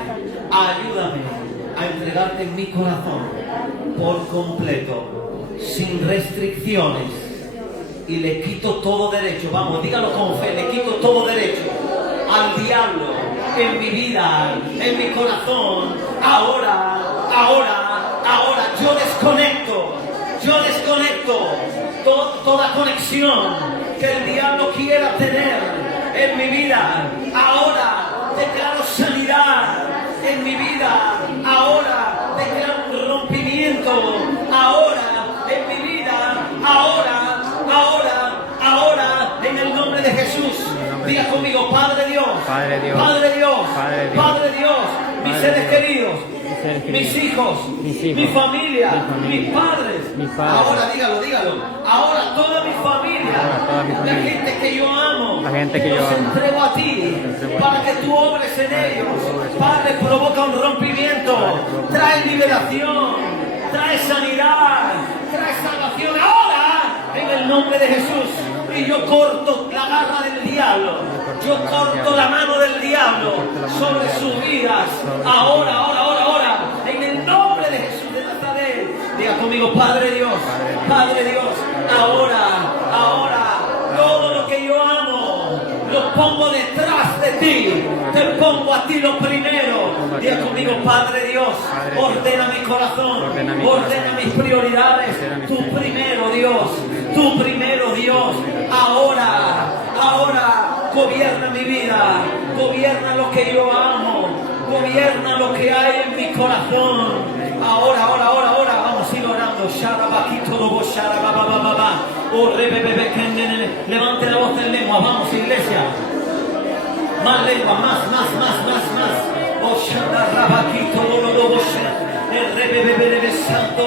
a entregarte mi corazón por completo, sin restricciones, y le quito todo derecho, vamos, dígalo con fe, le quito todo derecho al diablo en mi vida, en mi corazón. Ahora, yo desconecto toda conexión que el diablo quiera tener en mi vida. Ahora declaro sanidad en mi vida. Ahora declaro un rompimiento. Ahora en mi vida. Ahora, en el nombre de Jesús. Diga conmigo, Padre Dios, mis seres queridos, mis hijos, mi familia, mis padres. Ahora dígalo. Ahora toda mi familia, la gente que yo amo, los entrego a ti para que tú obres en ellos. Padre, provoca un rompimiento, trae liberación, trae sanidad, trae salvación. Ahora, en el nombre de Jesús. Y yo corto la garra del diablo, yo corto la mano del diablo sobre sus vidas. Ahora, en el nombre de Jesús de Nazaret. Diga conmigo, Padre Dios, ahora, todo lo que yo amo, lo pongo detrás de ti, te pongo a ti lo primero. Diga conmigo, Padre Dios, ordena mi corazón, ordena mis prioridades, tú primero Dios, ahora, gobierna mi vida, gobierna lo que yo amo, gobierna lo que hay en mi corazón. Ahora, vamos a ir orando. Levante la voz en lengua, vamos, iglesia. Más lengua, más. Santo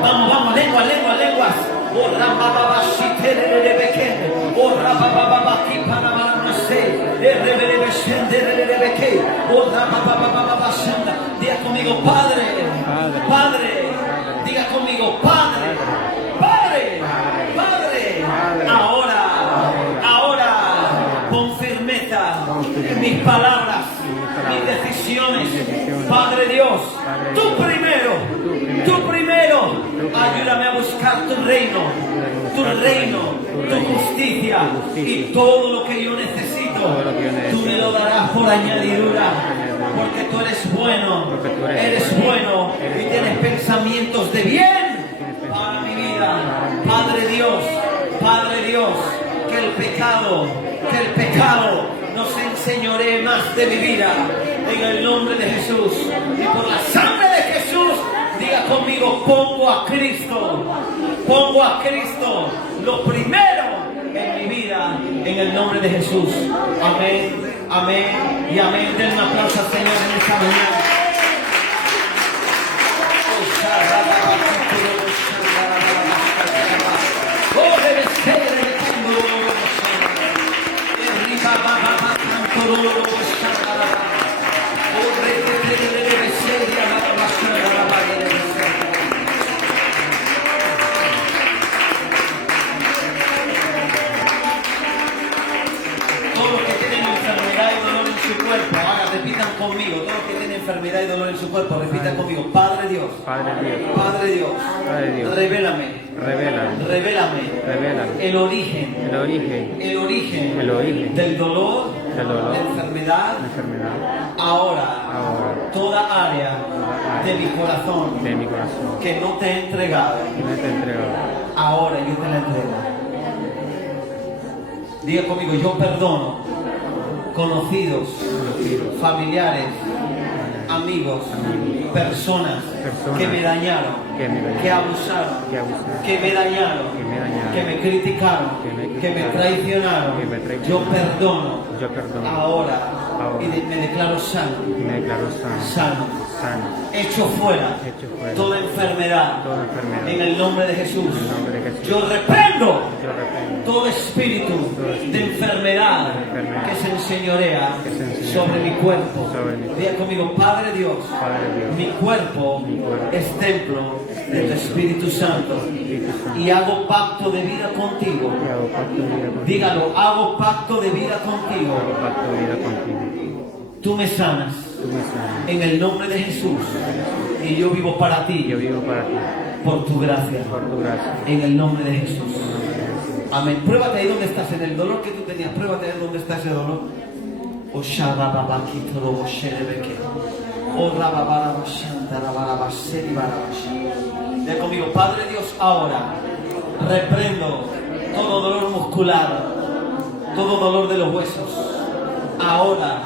vamos, lenguas. Diga conmigo, Padre. Diga conmigo, Padre. Ahora, pon firmeza en mis palabras, mis decisiones. Padre Dios, tú primero, ayúdame a buscar tu reino, tu justicia, y todo lo que yo necesito, tú me lo darás por añadidura, porque tú eres bueno, y tienes pensamientos de bien para mi vida. Padre Dios, que el pecado no se enseñoree más de mi vida, en el nombre de Jesús, y por la sangre de Jesús. Diga conmigo, pongo a Cristo lo primero en mi vida, en el nombre de Jesús. Amén y amén. Den un aplauso al Señor en esta mañana. enfermedad y dolor en su cuerpo. Repita conmigo, Padre Dios, Padre Dios, Padre Dios, Padre Dios, revélame, revélame, revélame revélame el origen, el origen del dolor, del dolor, la enfermedad, la enfermedad, ahora, toda área de mi corazón de mi corazón, que no te he entregado, que no te he entregado. ahora yo te la entrego. Diga conmigo, yo perdono conocidos, familiares, amigos, personas que me dañaron, que abusaron, que me dañaron, que me criticaron, que me traicionaron. Yo perdono ahora y me declaro sano, Me declaro sano, sano, hecho fuera toda enfermedad en el nombre de Jesús. Yo reprendo todo espíritu de enfermedad que se enseñorea sobre mi cuerpo. Diga conmigo, Padre Dios, mi cuerpo es templo de tu Espíritu Santo y hago pacto de vida contigo. Dígalo, hago pacto de vida contigo. Tú me sanas en el nombre de Jesús y yo vivo para ti, por tu gracia, en el nombre de Jesús. Amén. Pruébate ahí donde estás, en el dolor que tú tenías, pruébate ahí donde está ese dolor. Diga conmigo, Padre Dios, ahora reprendo todo dolor muscular, todo dolor de los huesos. Ahora,